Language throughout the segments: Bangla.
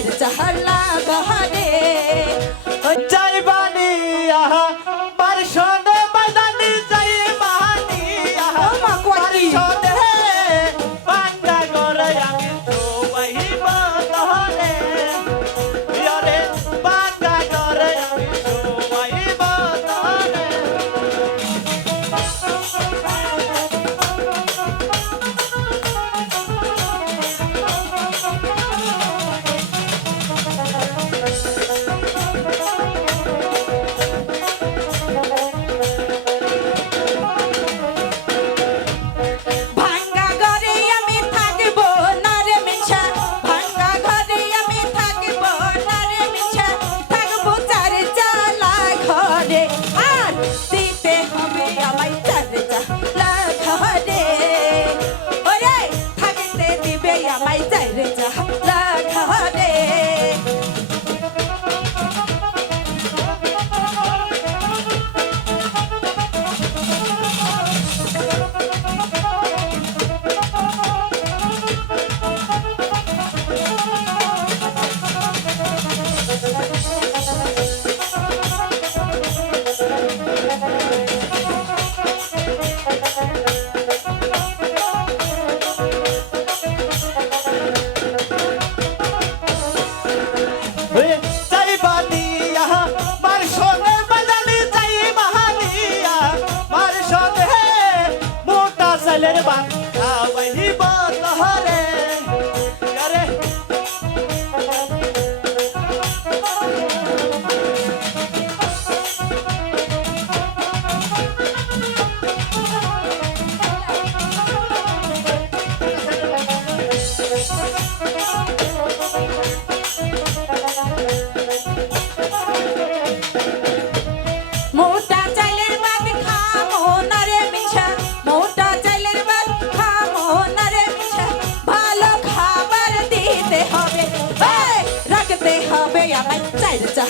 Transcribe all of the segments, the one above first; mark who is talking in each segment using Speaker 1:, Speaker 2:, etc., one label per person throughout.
Speaker 1: It's a light.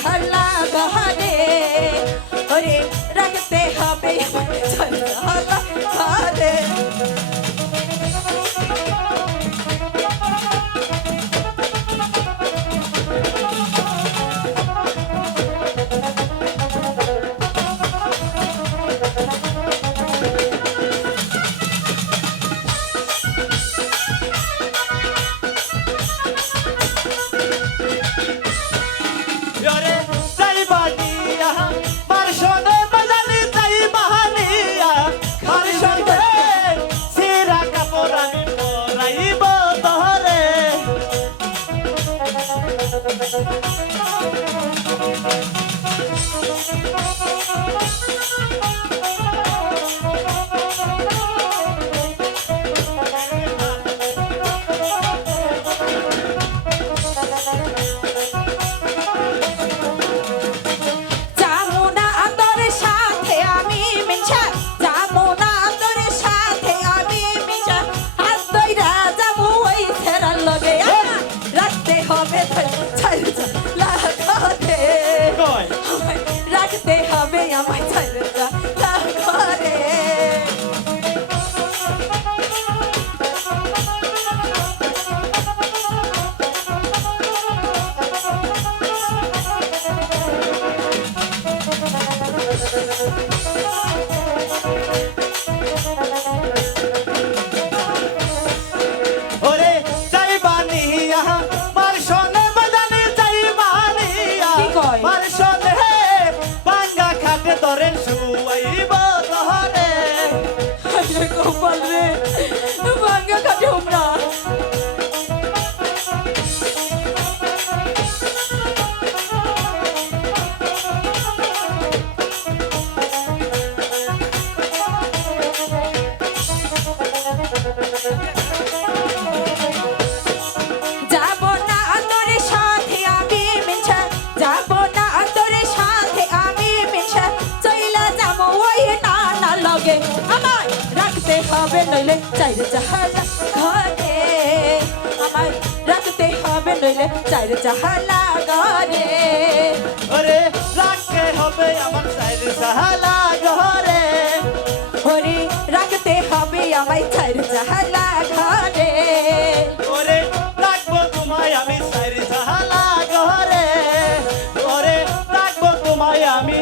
Speaker 1: Allah লগে আমার রাখতে হবে লাগাতে। রাখতে হবে আমায় ছাই লাগাতে। চাইরে চাহালা ঘরে আমায় রাখতে হবে নইলে চাইরে চাহালা ঘরে।
Speaker 2: ওরে রাখতে হবে আমার সাইড সাহালা ঘরে।
Speaker 1: ওরে রাখতে হবে আমায় চাইরে চাহালা ঘরে।
Speaker 2: ওরে রাখব তোমায় আমি সাইড সাহালা ঘরে। ওরে রাখব তোমায় আমি